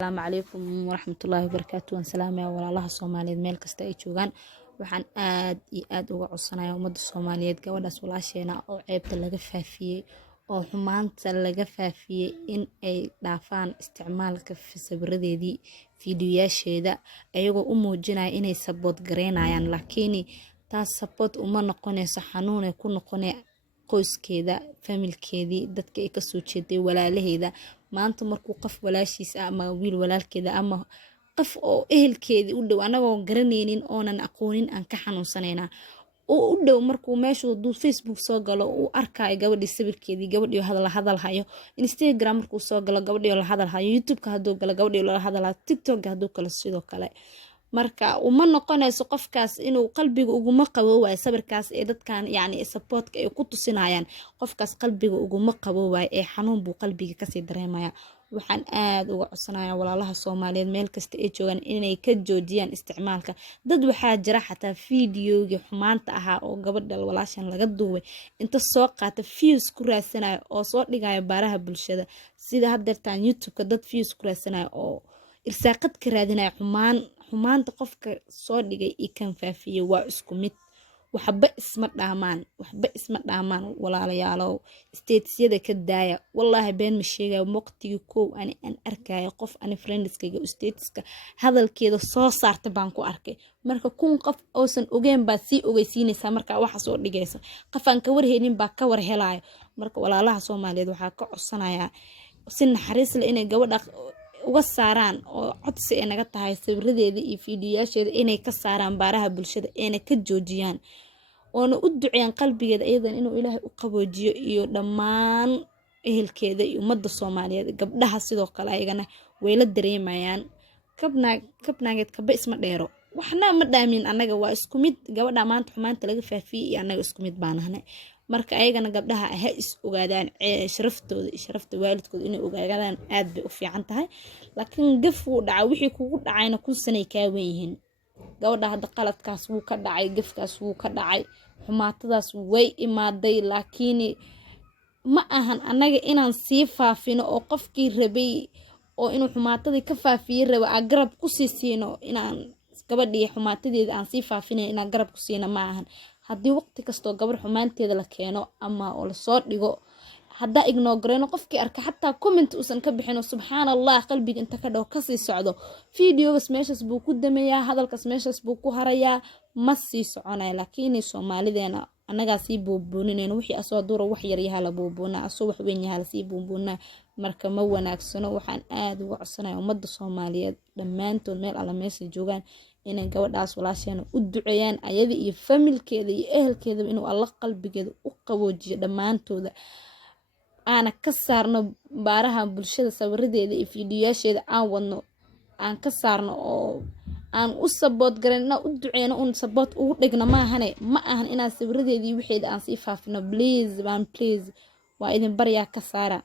السلام عليكم ورحمة الله وبركاته والسلام يا والله الصوماليين meel kasta ay joogaan waxaan aad iyo aad uga codsanayaa ummadda Soomaaliyeed gabadhaas walaasheena oo ceebta laga faafiyay oo xumaanta laga faafiyay in ay dhaafaan isticmaalka sawiradeedii fiidiyoyaasheeda ayagoo u muujinaya inay support gareynayaan laakiin taas support uma noqonayso xanuun ay ku noqonay qoyskeeda familkeedii dadka ay ka soo jeeday walaalaheeda maanta markuu qof walaashiis ama wiil walaalkeeda ama qof oo ehelkeedii u dhow anagoo garanaynin oonan aqoonin aan ka xanuunsanayna oo u dhow markuu meeshu duu Facebook soo galo uu arkay gabadhii sawirkeedii gabadhii hadal hayo Instagram markuu soo galo gabadhii la hadal hayo YouTube ka haduu galo gabadhii la hadal hayo TikTok haduu kala sidoo kale marka uma noqonayso qofkaas inuu qalbiga uguma qabo way sawirkaas ee dadkan yaani support ay ku tusinayaan qofkaas qalbiga uguma qabo way ee xanuun buu qalbiga ka sii dareemaya waxaan aad uga codsanayaa walaalaha Soomaaliyeed meel kasta ay joogan inay ka joojiyaan isticmaalka dad waxaa jira xataa fiidiyowga xumaanta ahaa oo gabadha walaashan laga duubay inta soo qaata views ku raadsanaya oo soo dhigaya baaraha bulshada sida haddeertaan YouTube-ka dad views ku raadsanayo oo irsaaqad ka raadinaya xumaanta qofka soo dhigay iyo kan faafiyay waa isku mid waxba isma dhaamaan walaalayaalow statesyada ka daaya wallahi been ma sheegayo waqtigii koow aan arkayo qof aan friendskayga stateska hadalkeeda soo saarta baan ku arkay marka kun qof oosan ogeyn baa si ogeysiinaysa marka waxa soo dhigaysa qof aan ka warheynin baa ka war helayo marka walaalaha Soomaaliyeed waxa ka codsanayaa si naxariis leh inay gabadha uga saaraan oo codsi ay naga tahay sawiradeeda iyo fiidiyoyaasheeda inay ka saaraan baaraha bulshada inay ka joojiyaan oo u duceeyaan qalbigeeda iyadan inuu Ilaahay u qaboojiyo iyo dhammaan ehelkeeda iyo ummadda Soomaaliyeed gabdhaha sidoo kale ayagana way la dareemayaan kabnaageed kaba isma dheero waxna ma dhaamin anaga waa isku mid gabadha maanta xumaanta laga faafiyay iyo anaga isku mid baanahay marka ayagana gabdhaha ha is ogaadaan sharaftooda iyo sharafta waalidkooda inay ogaadaan aad bay u fiican tahay laakiin gaf uu dhacay wixii kugu dhacayna kun sanay ka weyn yihiin gabadha hadda qaladkaas wuu ka dhacay gafkaas wuu ka dhacay xumaatadaas way imaaday laakiin ma ahan anaga inaan sii faafino oo qofkii rabay oo inuu xumaatadii ka faafiyay raba garab ku siino inaan gabadhii xumaatadeeda aan sii faafinay inaan garab ku siina ma ahan haddii waqti kasto gabar xumaanteeda la keeno ama oo la soo dhigo hadda ignoreeno qofkii arka xataa comment uusan ka bixin subhanallah qalbiga inta ka dhaw ka sii socdo fiidiyogas meeshas buu ku dameeyaa hadalkas meeshas buu ku harayaa ma sii soconay laakiin Soomaalideena anaga sii buubuunineen wixii asoo duro wax yar yahay la buubuuna asoo wax weyn yahay la sii buubuuna marka ma wanaagsano waxaan aad uga codsanayaa ummadda Soomaaliyeed dhamaantood meel alla meesha joogan inay gabadhaas walaasheena u duceeyaan ayada iyo familkeeda iyo ehelkeeda inuu Allah qalbigeeda u qaboojiyo dhamaantooda ana ka saarno baaraha bulshada sawiradeeda iyo fiidiyoyaasheeda aan wadno aan ka saarno oo aan u support gareyno u duceeyno un support ugu dhigna ma ahan inaan sawiradeedii wixii aan sii faafino please waa idin baryaa ka saara